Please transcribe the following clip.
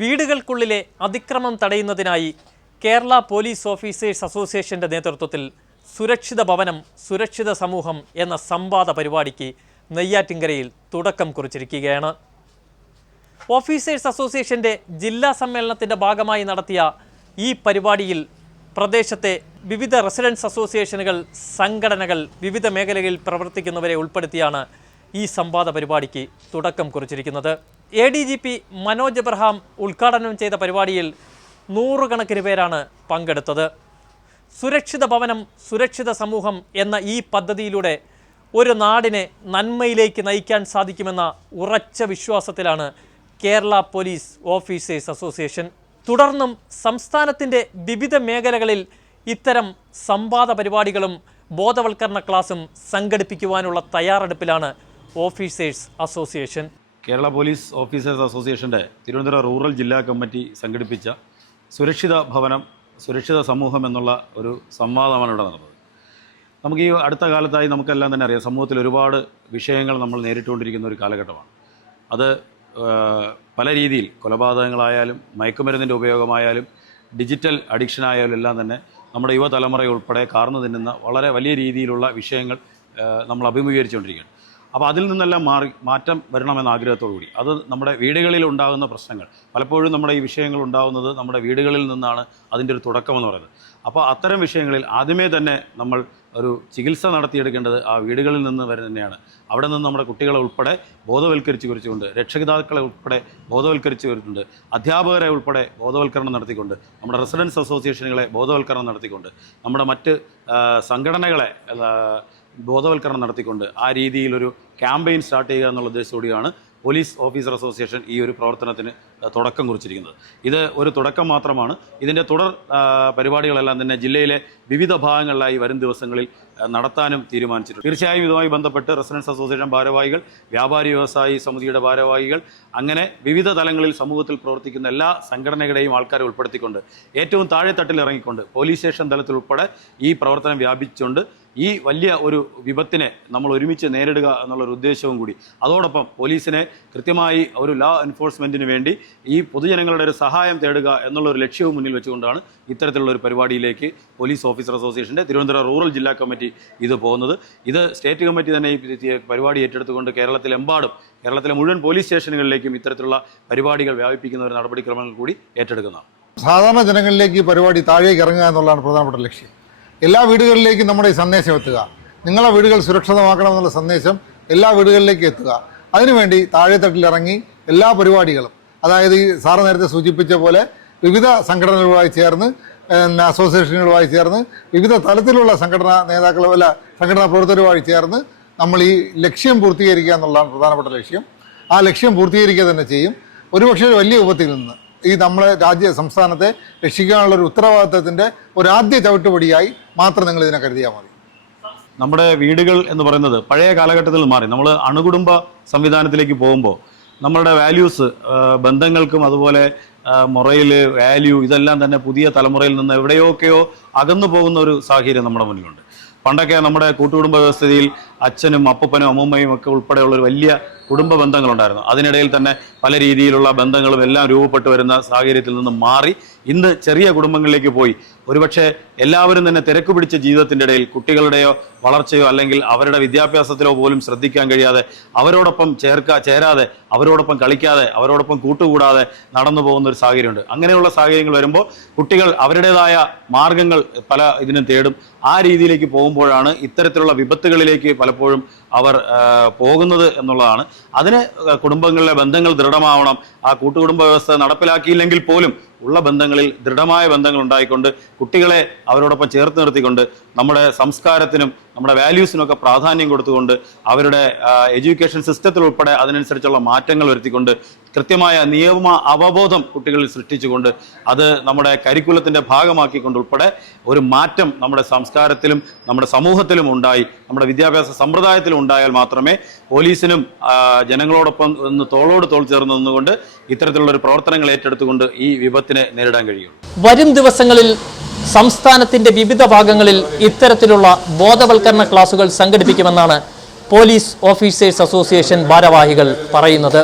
വീടുകൾക്കുള്ളിലെ അതിക്രമം തടയുന്നതിനായി Kerala police officers അസോസിയേഷന്റെ നേതൃത്വത്തിൽ സുരക്ഷിത ഭവനം സുരക്ഷിത സമൂഹം എന്ന സംവാദ പരിപാടിക്ക് നെയ്യാറ്റിങ്കരയിൽ തുടക്കം കുറിച്ചിരിക്കുകയാണ്. ഓഫീസേഴ്സ് അസോസിയേഷന്റെ ജില്ലാ സമ്മേളനത്തിന്റെ ഭാഗമായി നടത്തിയ ഈ പരിപാടിയിൽ പ്രദേശത്തെ വിവിധ റെസിഡൻസ് അസോസിയേഷനുകൾ സംഘടനകൾ വിവിധ മേഖലകളിൽ പ്രവർത്തിക്കുന്നവരെ ഉൾപ്പെടുത്തിയാണ് ഈ സംവാദ പരിപാടിക്ക് തുടക്കം കുറിച്ചിരിക്കുന്നത്. A D G P Manoj Abraham ഉദ്ഘാടനം ചെയ്ത പരിപാടിയിൽ നൂറുകണക്കിന് പേരാണ് പങ്കെടുത്തത്. സുരക്ഷിത ഭവനം സുരക്ഷിത സമൂഹം എന്ന ഈ പദ്ധതിയിലൂടെ ഒരു നാടിനെ നന്മയിലേക്ക് നയിക്കാൻ സാധിക്കുമെന്ന ഉറച്ച വിശ്വാസത്തിലാണ് കേരള പോലീസ് ഓഫീസേഴ്സ് അസോസിയേഷൻ. തുടർന്നും സംസ്ഥാനത്തിന്റെ വിവിധ മേഖലകളിൽ ഇത്തരം സംവാദ പരിപാടികളും ബോധവൽക്കരണ ക്ലാസും സംഘടിപ്പിക്കുവാനുള്ള തയ്യാറെടുപ്പിലാണ് officers association. Kerala police officers അസോസിയേഷന്റെ തിരുവനന്തപുരം റൂറൽ ജില്ലാ കമ്മിറ്റി സംഘടിപ്പിച്ച സുരക്ഷിത ഭവനം സുരക്ഷിത സമൂഹം എന്നുള്ള ഒരു സംവാദമാണ് ഇവിടെ നടന്നത്. നമുക്ക് ഈ അടുത്ത കാലത്തായി നമുക്കെല്ലാം തന്നെ അറിയാം സമൂഹത്തിൽ ഒരുപാട് വിഷയങ്ങൾ നമ്മൾ നേരിട്ടുകൊണ്ടിരിക്കുന്ന ഒരു കാലഘട്ടമാണ്. അത് പല രീതിയിൽ കൊലപാതകങ്ങളായാലും മയക്കുമരുന്നിന്റെ ഉപയോഗമായാലും ഡിജിറ്റൽ അഡിക്ഷൻ ആയാലും എല്ലാം തന്നെ നമ്മുടെ യുവതലമുറ ഉൾപ്പെടെ കാർന്നു തിന്നുന്ന വളരെ വലിയ രീതിയിലുള്ള വിഷയങ്ങൾ നമ്മൾ അഭിമുഖീകരിച്ചുകൊണ്ടിരിക്കുകയാണ്. അപ്പോൾ അതിൽ നിന്നെല്ലാം മാറി മാറ്റം വരണമെന്ന ആഗ്രഹത്തോടു കൂടി അത് നമ്മുടെ വീടുകളിൽ ഉണ്ടാകുന്ന പ്രശ്നങ്ങൾ. പലപ്പോഴും നമ്മുടെ ഈ വിഷയങ്ങൾ ഉണ്ടാകുന്നത് നമ്മുടെ വീടുകളിൽ നിന്നാണ് അതിന്റെ ഒരു തുടക്കമെന്ന് പറയുന്നത്. അപ്പോൾ അത്തരം വിഷയങ്ങളിൽ ആദ്യമേ തന്നെ നമ്മൾ ഒരു ചികിത്സ നടത്തിയെടുക്കേണ്ടത് ആ വീടുകളിൽ നിന്ന് വരെ തന്നെയാണ്. അവിടെ നിന്ന് നമ്മുടെ കുട്ടികളെ ഉൾപ്പെടെ ബോധവൽക്കരിച്ച് കുറിച്ചുകൊണ്ട് രക്ഷകർത്താക്കളെ ഉൾപ്പെടെ ബോധവൽക്കരിച്ച് വരുന്നുണ്ട് അധ്യാപകരെ ഉൾപ്പെടെ ബോധവൽക്കരണം നടത്തിക്കൊണ്ട് നമ്മുടെ റെസിഡൻസ് അസോസിയേഷനുകളെ ബോധവൽക്കരണം നടത്തിക്കൊണ്ട് നമ്മുടെ മറ്റ് സംഘടനകളെ ബോധവൽക്കരണം നടത്തിക്കൊണ്ട് ആ രീതിയിലൊരു ക്യാമ്പയിൻ സ്റ്റാർട്ട് ചെയ്യുക എന്നുള്ള ഉദ്ദേശത്തോടെയാണ് പോലീസ് ഓഫീസർ അസോസിയേഷൻ ഈ ഒരു പ്രവർത്തനത്തിന് തുടക്കം കുറിച്ചിരിക്കുന്നത്. ഇത് ഒരു തുടക്കം മാത്രമാണ്. ഇതിന്റെ തുടർ പരിപാടികളെല്ലാം തന്നെ ജില്ലയിലെ വിവിധ ഭാഗങ്ങളിലായി വരും ദിവസങ്ങളിൽ നടത്താനും തീരുമാനിച്ചിട്ടുണ്ട്. തീർച്ചയായും ഇതുമായി ബന്ധപ്പെട്ട് റെസിഡൻസ് അസോസിയേഷൻ ഭാരവാഹികൾ വ്യാപാരി വ്യവസായി സമിതിയുടെ ഭാരവാഹികൾ അങ്ങനെ വിവിധ തലങ്ങളിൽ സമൂഹത്തിൽ പ്രവർത്തിക്കുന്ന എല്ലാ സംഘടനകളെയും ആൾക്കാരെ ഉൾപ്പെടുത്തിക്കൊണ്ട് ഏറ്റവും താഴെത്തട്ടിൽ ഇറങ്ങിക്കൊണ്ട് പോലീസ് സ്റ്റേഷൻ തലത്തിൽ ഉൾപ്പെടെ ഈ പ്രവർത്തനം വ്യാപിച്ചുകൊണ്ട് ഈ വലിയ ഒരു വിപത്തിനെ നമ്മൾ ഒരുമിച്ച് നേരിടുക എന്നുള്ളൊരു ഉദ്ദേശവും കൂടി. അതോടൊപ്പം പോലീസിനെ കൃത്യമായി ഒരു ലോ എൻഫോഴ്സ്മെന്റിന് വേണ്ടി ഈ പൊതുജനങ്ങളുടെ ഒരു സഹായം തേടുക എന്നുള്ള ഒരു ലക്ഷ്യവും മുന്നിൽ വെച്ചുകൊണ്ടാണ് ഇത്തരത്തിലുള്ള ഒരു പരിപാടിയിലേക്ക് പോലീസ് ഓഫീസർ അസോസിയേഷന്റെ തിരുവനന്തപുരം റൂറൽ ജില്ലാ കമ്മിറ്റി ഇത് പോകുന്നത്. ഇത് സ്റ്റേറ്റ് കമ്മിറ്റി തന്നെ ഈ പരിപാടി ഏറ്റെടുത്തുകൊണ്ട് കേരളത്തിലെമ്പാടും കേരളത്തിലെ മുഴുവൻ പോലീസ് സ്റ്റേഷനുകളിലേക്കും ഇത്തരത്തിലുള്ള പരിപാടികൾ വ്യാപിപ്പിക്കുന്ന ഒരു നടപടിക്രമങ്ങൾ കൂടി ഏറ്റെടുക്കുന്നതാണ്. സാധാരണ ജനങ്ങളിലേക്ക് ഈ പരിപാടി താഴേക്ക് ഇറങ്ങുക എന്നുള്ളതാണ് പ്രധാനപ്പെട്ട ലക്ഷ്യം. എല്ലാ വീടുകളിലേക്കും നമ്മുടെ ഈ സന്ദേശം എത്തുക. നിങ്ങളെ വീടുകൾ സുരക്ഷിതമാക്കണം എന്നുള്ള സന്ദേശം എല്ലാ വീടുകളിലേക്കും എത്തുക. അതിനുവേണ്ടി താഴെത്തട്ടിലിറങ്ങി എല്ലാ പരിപാടികളും അതായത് ഈ സാറ് നേരത്തെ സൂചിപ്പിച്ച പോലെ വിവിധ സംഘടനകളുമായി ചേർന്ന് അസോസിയേഷനുകളുമായി ചേർന്ന് വിവിധ തലത്തിലുള്ള സംഘടനാ നേതാക്കൾ അല്ല സംഘടനാ പ്രവർത്തകരുമായി ചേർന്ന് നമ്മൾ ഈ ലക്ഷ്യം പൂർത്തീകരിക്കുക എന്നുള്ളതാണ് പ്രധാനപ്പെട്ട ലക്ഷ്യം. ആ ലക്ഷ്യം പൂർത്തീകരിക്കുക തന്നെ ചെയ്യും. ഒരുപക്ഷെ ഒരു വലിയ രൂപത്തിൽ നിന്ന് ഈ നമ്മളെ രാജ്യ സംസ്ഥാനത്തെ രക്ഷിക്കാനുള്ള ഒരു ഉത്തരവാദിത്തത്തിന്റെ ഒരു ആദ്യ ചവിട്ടുപടിയായി മാത്രം നിങ്ങൾ ഇതിനെ കരുതിയാൽ മതി. നമ്മുടെ വീടുകൾ എന്ന് പറയുന്നത് പഴയ കാലഘട്ടത്തിൽ മാറി. നമ്മൾ അണുകുടുംബ സംവിധാനത്തിലേക്ക് പോകുമ്പോൾ നമ്മളുടെ വാല്യൂസ് ബന്ധങ്ങൾക്കും അതുപോലെ മുറയിൽ വാല്യൂ ഇതെല്ലാം തന്നെ പുതിയ തലമുറയിൽ നിന്ന് എവിടെയൊക്കെയോ അകന്നു പോകുന്ന ഒരു സാഹചര്യം നമ്മുടെ മുന്നിലുണ്ട്. പണ്ടൊക്കെ നമ്മുടെ കൂട്ടുകുടുംബ വ്യവസ്ഥയിൽ അച്ഛനും അപ്പനും അമ്മമ്മയും ഒക്കെ ഉൾപ്പെടെയുള്ള ഒരു വലിയ കുടുംബ ബന്ധങ്ങളുണ്ടായിരുന്നു. അതിനിടയിൽ തന്നെ പല രീതിയിലുള്ള ബന്ധങ്ങളും എല്ലാം രൂപപ്പെട്ടു വരുന്ന സാഹചര്യത്തിൽ നിന്ന് മാറി ഇന്ന് ചെറിയ കുടുംബങ്ങളിലേക്ക് പോയി. ഒരുപക്ഷെ എല്ലാവരും തന്നെ തിരക്ക് പിടിച്ച ജീവിതത്തിന്റെ ഇടയിൽ കുട്ടികളുടെയോ വളർച്ചയോ അല്ലെങ്കിൽ അവരുടെ വിദ്യാഭ്യാസത്തിലോ പോലും ശ്രദ്ധിക്കാൻ കഴിയാതെ അവരോടൊപ്പം ചേർക്ക ചേരാതെ അവരോടൊപ്പം കളിക്കാതെ അവരോടൊപ്പം കൂട്ടുകൂടാതെ നടന്നു പോകുന്ന ഒരു സാഹചര്യമുണ്ട്. അങ്ങനെയുള്ള സാഹചര്യങ്ങൾ വരുമ്പോൾ കുട്ടികൾ അവരുടേതായ മാർഗങ്ങൾ പല ഇതിനും തേടും. ആ രീതിയിലേക്ക് പോകുമ്പോഴാണ് ഇത്തരത്തിലുള്ള വിപത്തുകളിലേക്ക് പലപ്പോഴും അവർ പോകുന്നത് എന്നുള്ളതാണ്. അതിന് കുടുംബങ്ങളിലെ ബന്ധങ്ങൾ ദൃഢമാവണം. ആ കൂട്ടുകുടുംബ വ്യവസ്ഥ നടപ്പിലാക്കിയില്ലെങ്കിൽ പോലും ഉള്ള ബന്ധങ്ങളിൽ ദൃഢമായ ബന്ധങ്ങൾ ഉണ്ടായിക്കൊണ്ട് കുട്ടികളെ അവരോടൊപ്പം ചേർത്ത് നിർത്തിക്കൊണ്ട് നമ്മുടെ സംസ്കാരത്തിനും നമ്മുടെ വാല്യൂസിനൊക്കെ പ്രാധാന്യം കൊടുത്തുകൊണ്ട് അവരുടെ എഡ്യൂക്കേഷൻ സിസ്റ്റത്തിൽ ഉൾപ്പെടെ അതിനനുസരിച്ചുള്ള മാറ്റങ്ങൾ വരുത്തിക്കൊണ്ട് കൃത്യമായ നിയമ അവബോധം കുട്ടികളിൽ സൃഷ്ടിച്ചുകൊണ്ട് അത് നമ്മുടെ കരിക്കുലത്തിന്റെ ഭാഗമാക്കിക്കൊണ്ട് ഉൾപ്പെടെ ഒരു മാറ്റം നമ്മുടെ സംസ്കാരത്തിലും നമ്മുടെ സമൂഹത്തിലും ഉണ്ടായി നമ്മുടെ വിദ്യാഭ്യാസ സമ്പ്രദായത്തിലും ഉണ്ടായാൽ മാത്രമേ പോലീസിനും ജനങ്ങളോടൊപ്പം ഒന്ന് തോളോട് തോൾ ചേർന്ന് നിന്നുകൊണ്ട് ഇത്തരത്തിലുള്ള ഒരു പ്രവർത്തനങ്ങൾ ഏറ്റെടുത്തുകൊണ്ട് ഈ വിപത്തിനെ നേരിടാൻ കഴിയുള്ളൂ. വരും ദിവസങ്ങളിൽ സംസ്ഥാനത്തിന്റെ വിവിധ ഭാഗങ്ങളിൽ ഇത്തരത്തിലുള്ള ബോധവൽക്കരണ ക്ലാസുകൾ സംഘടിപ്പിക്കുമെന്നാണ് പോലീസ് ഓഫീസേഴ്സ് അസോസിയേഷൻ ഭാരവാഹികൾ പറയുന്നത്.